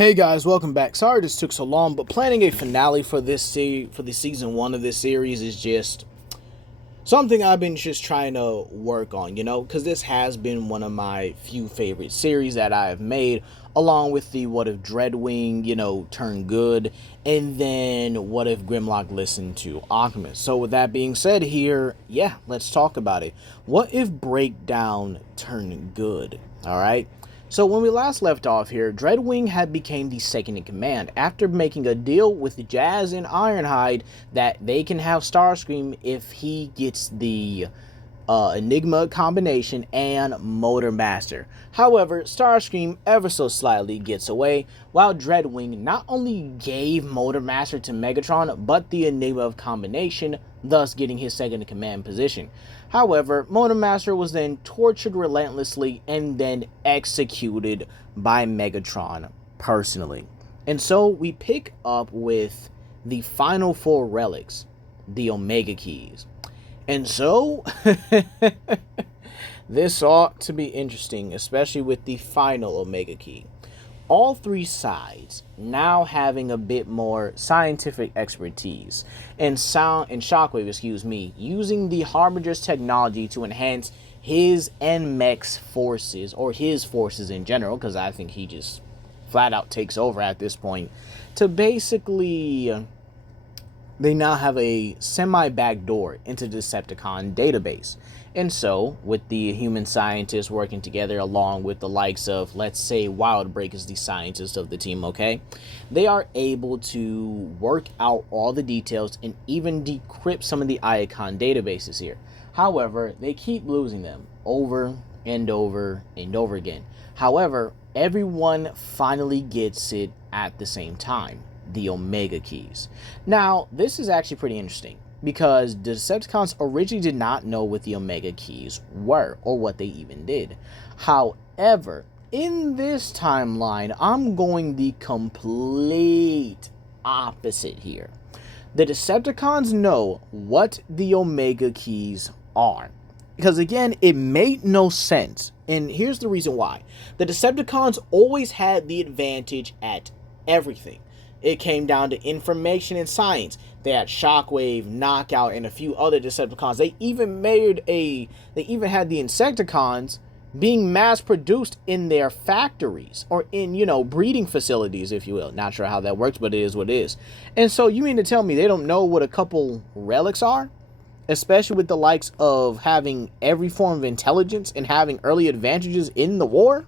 Hey guys, welcome back. Sorry this took so long, but planning a finale for for the season one of this series is just something I've been just trying to work on, because this has been one of my few favorite series that I have made, along with the What If Dreadwing, turned good, and then What If Grimlock listened to Alchemist. So with that being said here, yeah, let's talk about it. What if Breakdown turned good? Alright? So when we last left off here, Dreadwing had became the second in command after making a deal with Jazz and Ironhide that they can have Starscream if he gets the Enigma combination and Motor Master. However, Starscream ever so slightly gets away, while Dreadwing not only gave Motor Master to Megatron, but the Enigma combination, thus getting his second in command position. However, Motor Master was then tortured relentlessly and then executed by Megatron personally. And so we pick up with the final four relics, the Omega Keys. And so, this ought to be interesting, especially with the final Omega Key. All three sides now having a bit more scientific expertise and Shockwave, using the Harbinger's technology to enhance his and Mech's forces, or his forces in general, because I think he just flat out takes over at this point, to basically... they now have a semi-backdoor into the Decepticon database. And so, with the human scientists working together along with the likes of, let's say, Wildbreak is the scientist of the team, okay? They are able to work out all the details and even decrypt some of the Iacon databases here. However, they keep losing them over and over and over again. However, everyone finally gets it at the same time. The Omega Keys. Now, this is actually pretty interesting because the Decepticons originally did not know what the Omega Keys were or what they even did. However, in this timeline, I'm going the complete opposite here. The Decepticons know what the Omega Keys are. Because again, it made no sense. And here's the reason why. The Decepticons always had the advantage at everything. It came down to information and science. They had Shockwave, Knockout, and a few other Decepticons. They even had the Insecticons being mass-produced in their factories, or in, breeding facilities, if you will. Not sure how that works, but it is what it is. And so you mean to tell me they don't know what a couple relics are? Especially with the likes of having every form of intelligence and having early advantages in the war?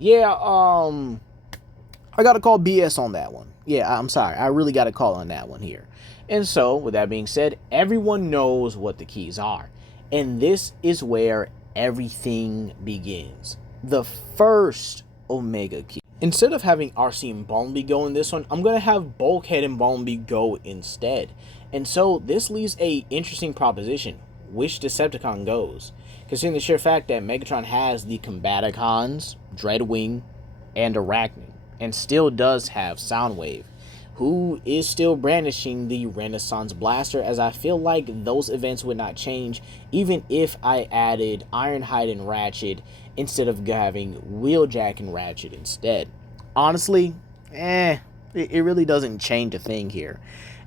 Yeah, I gotta call BS on that one. Yeah, I'm sorry. I really gotta call on that one here. And so, with that being said, everyone knows what the keys are. And this is where everything begins. The first Omega Key. Instead of having RC and Bumblebee go in this one, I'm gonna have Bulkhead and Bumblebee go instead. And so, this leaves a interesting proposition. Which Decepticon goes? Considering the sheer fact that Megatron has the Combaticons, Dreadwing, and Arachne, and still does have Soundwave, who is still brandishing the Renaissance Blaster, as I feel like those events would not change even if I added Ironhide and Ratchet instead of having Wheeljack and Ratchet instead. Honestly, it really doesn't change a thing here.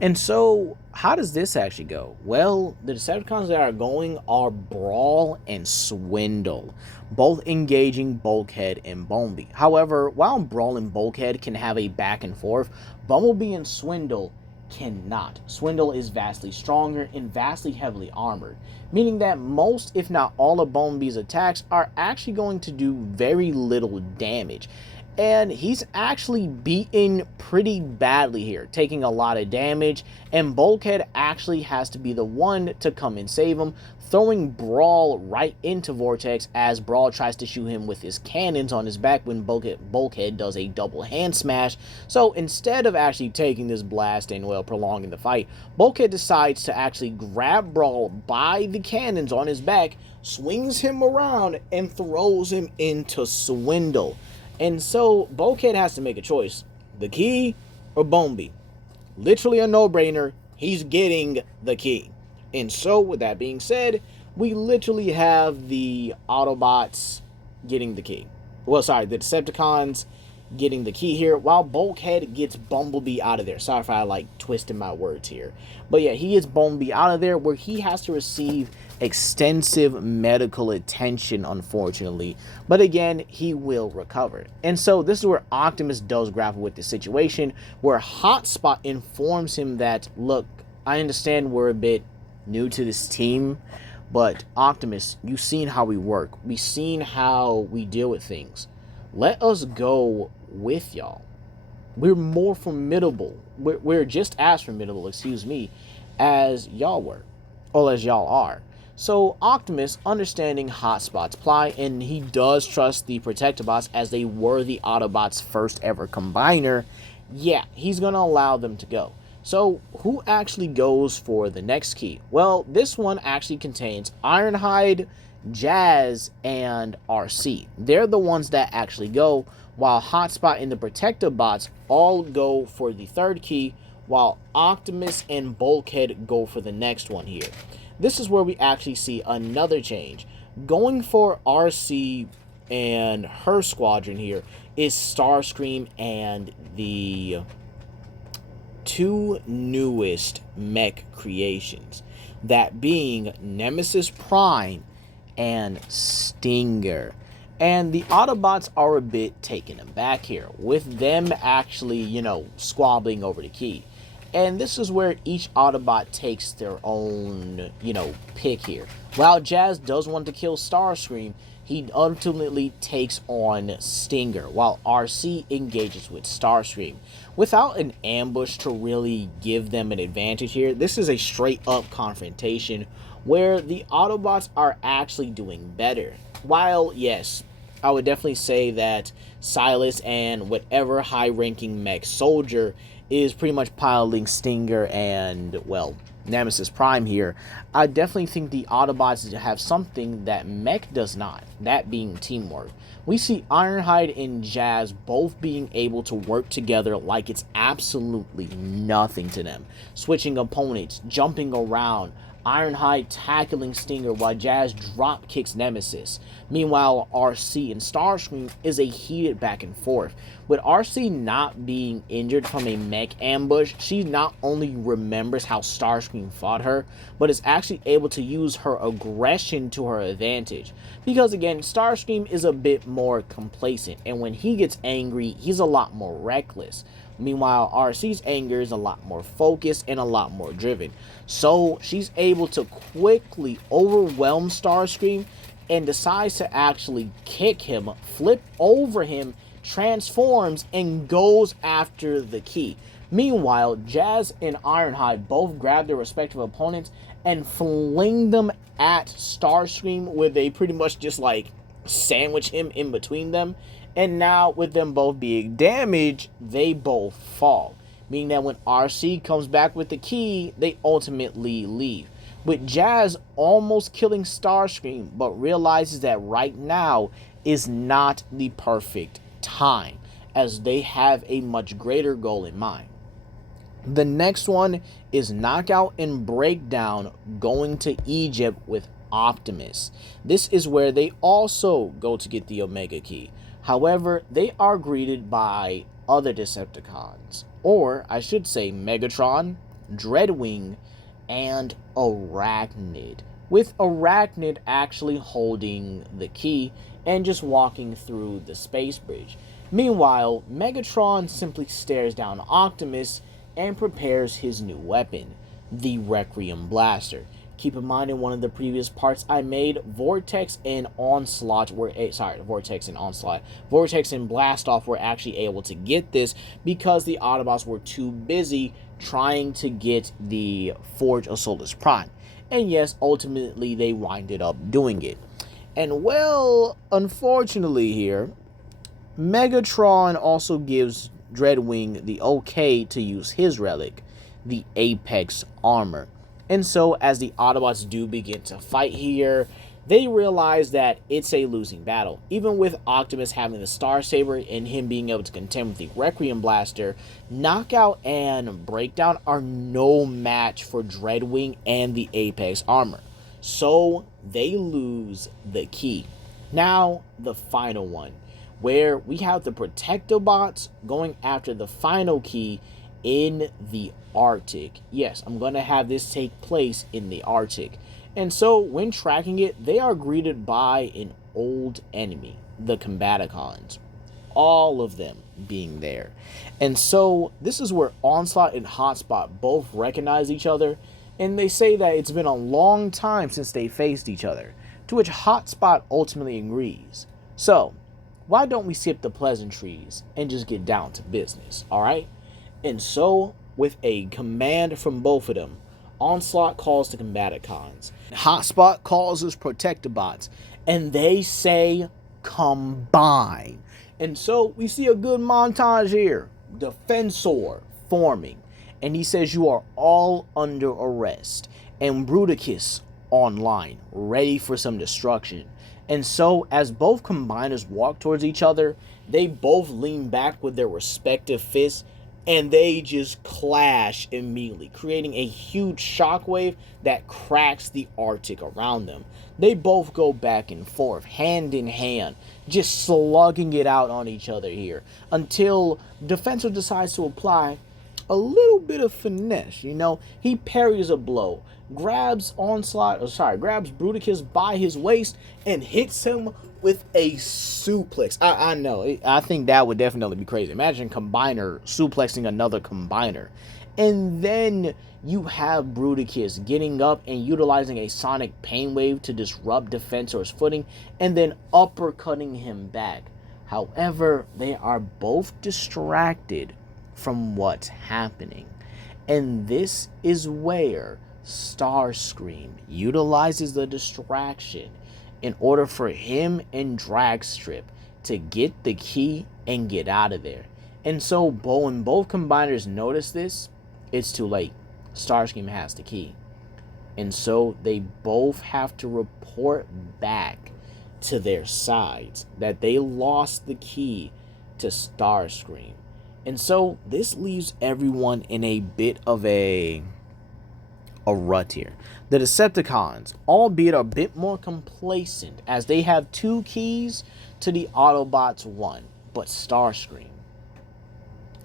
And so, how does this actually go? Well, the Decepticons that are going are Brawl and Swindle, both engaging Bulkhead and Bumblebee. However, while Brawl and Bulkhead can have a back and forth, Bumblebee and Swindle cannot. Swindle is vastly stronger and vastly heavily armored, meaning that most, if not all, of Bumblebee's attacks are actually going to do very little damage. And he's actually beaten pretty badly here, taking a lot of damage, and Bulkhead actually has to be the one to come and save him, throwing Brawl right into Vortex as Brawl tries to shoot him with his cannons on his back when Bulkhead does a double hand smash. So instead of actually taking this blast and, well, prolonging the fight, Bulkhead decides to actually grab Brawl by the cannons on his back, swings him around, and throws him into Swindle. And so, Bulkhead has to make a choice. The key or Bumblebee? Literally a no-brainer. He's getting the key. And so, with that being said, we literally have the Autobots getting the key. Well, sorry, the Decepticons getting the key here, while Bulkhead gets Bumblebee out of there. Sorry if I like twisted my words here. But yeah, he gets Bumblebee out of there where he has to receive extensive medical attention, unfortunately. But again, he will recover. And so this is where Optimus does grapple with the situation, where Hotspot informs him that, look, I understand we're a bit new to this team, but Optimus, you've seen how we work. We've seen how we deal with things. Let us go with y'all. We're more formidable. We're just as formidable, excuse me, as y'all were, or as y'all are. So Optimus, understanding Hotspot's plight, and he does trust the Protectobots as they were the Autobots' first ever combiner, yeah, he's going to allow them to go. So who actually goes for the next key? Well, this one actually contains Ironhide, Jazz, and RC. They're the ones that actually go, while Hotspot and the Protectobots all go for the third key, while Optimus and Bulkhead go for the next one here. This is where we actually see another change. Going for RC and her squadron here is Starscream and the two newest mech creations, that being Nemesis Prime and Stinger. And the Autobots are a bit taken aback here, with them actually, squabbling over the key. And this is where each Autobot takes their own, pick here. While Jazz does want to kill Starscream, he ultimately takes on Stinger, while RC engages with Starscream. Without an ambush to really give them an advantage here, this is a straight-up confrontation where the Autobots are actually doing better. While, yes, I would definitely say that Silas and whatever high-ranking mech soldier is pretty much piloting Stinger and, well, Nemesis Prime here, I definitely think the Autobots have something that Mech does not, that being teamwork. We see Ironhide and Jazz both being able to work together like it's absolutely nothing to them. Switching opponents, jumping around, Ironhide tackling Stinger while Jazz drop kicks Nemesis. Meanwhile, RC and Starscream is a heated back and forth. With RC not being injured from a mech ambush, she not only remembers how Starscream fought her, but is actually able to use her aggression to her advantage. Because again, Starscream is a bit more complacent, and when he gets angry, he's a lot more reckless. Meanwhile, RC's anger is a lot more focused and a lot more driven. So she's able to quickly overwhelm Starscream and decides to actually kick him, flip over him, transforms, and goes after the key. Meanwhile, Jazz and Ironhide both grab their respective opponents and fling them at Starscream, where they pretty much just like sandwich him in between them. And now, with them both being damaged, they both fall. Meaning that when RC comes back with the key, they ultimately leave. With Jazz almost killing Starscream, but realizes that right now is not the perfect time, as they have a much greater goal in mind. The next one is Knockout and Breakdown going to Egypt with Optimus. This is where they also go to get the Omega Key. However, they are greeted by other Decepticons, or I should say Megatron, Dreadwing, and Arachnid, with Arachnid actually holding the key and just walking through the space bridge. Meanwhile, Megatron simply stares down Optimus and prepares his new weapon, the Requiem Blaster. Keep in mind, in one of the previous parts I made, Vortex and Onslaught were Vortex and Blastoff were actually able to get this because the Autobots were too busy trying to get the Forge of Solus Prime. And yes, ultimately they winded up doing it. And well, unfortunately here, Megatron also gives Dreadwing the okay to use his relic, the Apex Armor. And so, as the Autobots do begin to fight here, they realize that it's a losing battle. Even with Optimus having the Star Saber and him being able to contend with the Requiem Blaster, Knockout and Breakdown are no match for Dreadwing and the Apex Armor. So, they lose the key. Now, the final one. where we have the Protectobots going after the final key in the Arctic. Yes, I'm going to have this take place in the Arctic. And so, when tracking it, they are greeted by an old enemy, the Combaticons. All of them being there. And so, this is where Onslaught and Hotspot both recognize each other, and they say that it's been a long time since they faced each other, to which Hotspot ultimately agrees. So, why don't we skip the pleasantries and just get down to business, alright? And so, with a command from both of them, Onslaught calls the Combaticons. Hotspot calls his Protectobots, and they say combine. And so we see a good montage here. Defensor forming. And he says you are all under arrest. And Bruticus online, ready for some destruction. And so as both combiners walk towards each other, they both lean back with their respective fists, and they just clash immediately, creating a huge shockwave that cracks the Arctic around them. They both go back and forth, hand in hand, just slugging it out on each other here, until Defensor decides to apply a little bit of finesse. He parries a blow, grabs Bruticus by his waist, and hits him with a suplex. I know. I think that would definitely be crazy. Imagine Combiner suplexing another Combiner. And then you have Bruticus getting up and utilizing a Sonic Pain Wave to disrupt Defensor's footing, and then uppercutting him back. However, they are both distracted from what's happening. And this is where Starscream utilizes the distraction in order for him and Dragstrip to get the key and get out of there. And so when both combiners notice this, it's too late. Starscream has the key. And so they both have to report back to their sides that they lost the key to Starscream. And so this leaves everyone in a bit of a rut here. The Decepticons, albeit a bit more complacent, as they have 2 keys to the Autobots 1. But Starscream,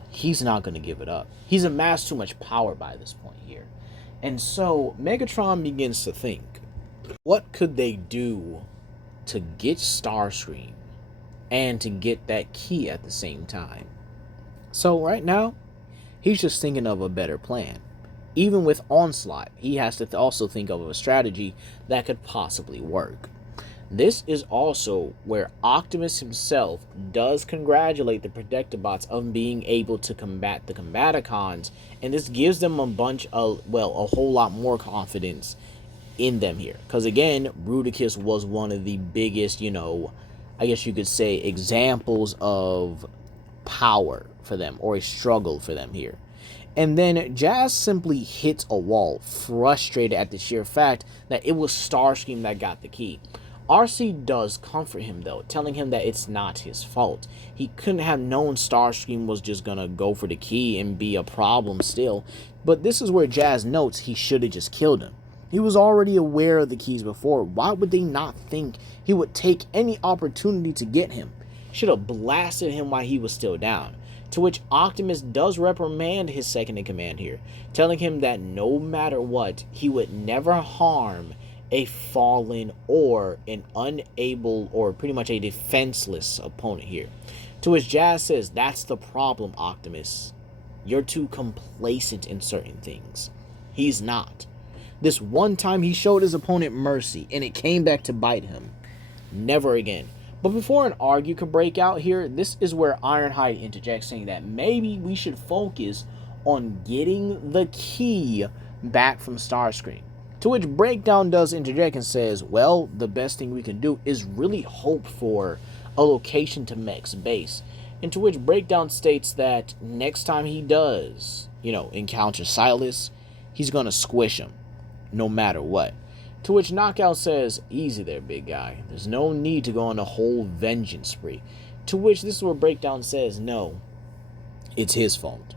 he's not going to give it up. He's amassed too much power by this point here. And so Megatron begins to think, what could they do to get Starscream and to get that key at the same time? So right now, he's just thinking of a better plan. Even with Onslaught, he has to also think of a strategy that could possibly work. This is also where Optimus himself does congratulate the Protectobots on being able to combat the Combaticons, and this gives them a whole lot more confidence in them here. Because again, Bruticus was one of the biggest, I guess you could say, examples of power for them, or a struggle for them here. And then Jazz simply hits a wall, frustrated at the sheer fact that it was Starscream that got the key. RC does comfort him though, telling him that it's not his fault. He couldn't have known Starscream was just gonna go for the key and be a problem still. But this is where Jazz notes he should have just killed him. He was already aware of the keys before. Why would they not think he would take any opportunity to get him? Should have blasted him while he was still down. To which Optimus does reprimand his second in command here, telling him that no matter what, he would never harm a fallen or an unable or pretty much a defenseless opponent here. To which Jazz says, that's the problem, Optimus. You're too complacent in certain things. He's not. This one time he showed his opponent mercy, and it came back to bite him. Never again. But before an argue could break out here, this is where Ironhide interjects, saying that maybe we should focus on getting the key back from Starscream. To which Breakdown does interject and says, well, the best thing we can do is really hope for a location to Mech's base. And to which Breakdown states that next time he does, encounter Silas, he's going to squish him, no matter what. To which Knockout says, easy there, big guy. There's no need to go on a whole vengeance spree. To which this is where Breakdown says, no, it's his fault.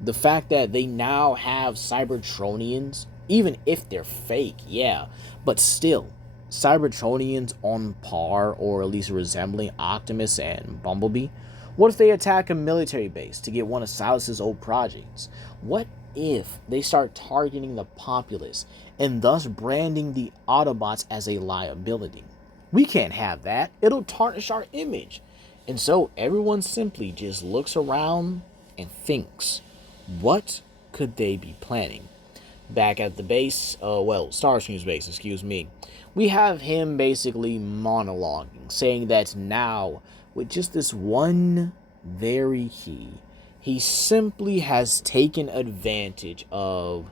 The fact that they now have Cybertronians, even if they're fake, yeah, but still, Cybertronians on par or at least resembling Optimus and Bumblebee? What if they attack a military base to get one of Silas's old projects? What if they start targeting the populace and thus branding the Autobots as a liability? We can't have that. It'll tarnish our image. And so everyone simply just looks around and thinks, what could they be planning? Back at the base, Starscream's base, excuse me, we have him basically monologuing, saying that now, with just this one very key, he simply has taken advantage of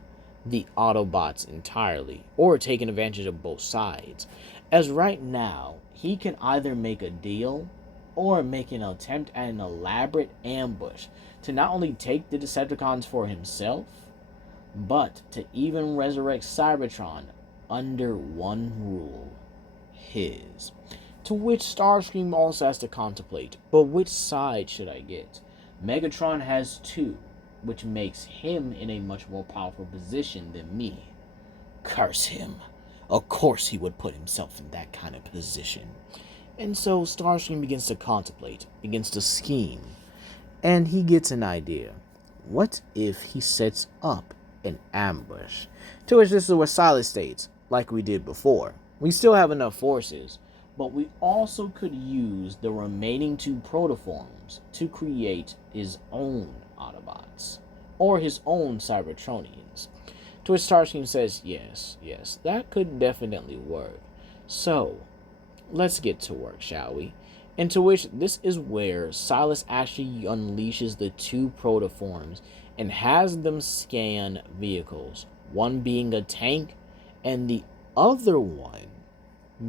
the Autobots entirely, or taken advantage of both sides. As right now, he can either make a deal or make an attempt at an elaborate ambush to not only take the Decepticons for himself, but to even resurrect Cybertron under one rule, his. To which Starscream also has to contemplate, but which side should I get? Megatron has two, which makes him in a much more powerful position than me. Curse him. Of course he would put himself in that kind of position. And so Starscream begins to contemplate, begins to scheme, and he gets an idea. What if he sets up an ambush? To which this is where Silas states, like we did before, we still have enough forces, but we also could use the remaining two protoforms to create his own Autobots, or his own Cybertronians. To which Starscream says, yes, that could definitely work. So, let's get to work, shall we? And to which this is where Silas actually unleashes the two protoforms and has them scan vehicles, one being a tank and the other one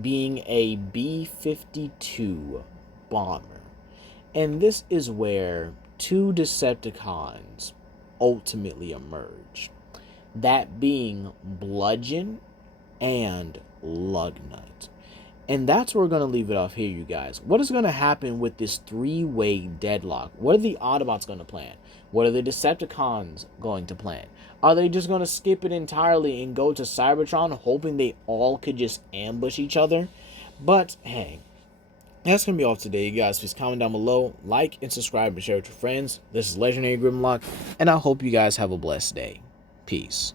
being a B-52 bomber. And this is where two Decepticons ultimately emerge, that being Bludgeon and Lugnut. And that's where we're going to leave it off here, you guys. What is going to happen with this three-way deadlock? What are the Autobots going to plan? What are the Decepticons going to plan? Are they just going to skip it entirely and go to Cybertron, hoping they all could just ambush each other? But, hey, that's going to be all today, you guys. Please comment down below, like, and subscribe, and share with your friends. This is Legendary Grimlock, and I hope you guys have a blessed day. Peace.